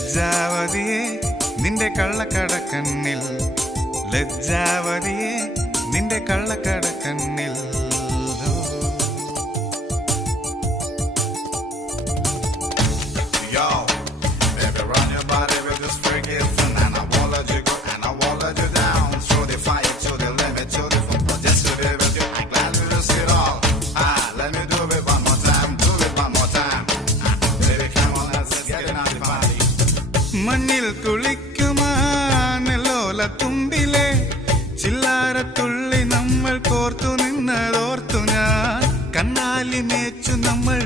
ലജ്ജാവതിയെ നിന്റെ കള്ളക്കടക്കണ്ണിൽ, ലജ്ജാവതിയെ നിന്റെ കള്ളക്കടക്കണ്ണിൽ. Yo, baby, run your body with this freaky fun, and I won't let you go, and I won't let you down. Throw the fire to the limit, to the full, just to be with you. I'm glad to risk it all. Let me do it one more time, do it one more time. Baby, come on, let's get it on the party. മണ്ണിൽ കുളിക്കുമാനല്ലോല തുമ്പിലെ ചില്ലാരത്തുള്ളി നമ്മൾ കോർത്തു നിന്നതോർത്തു ഞാൻ. കണ്ണാലി മേച്ചു നമ്മൾ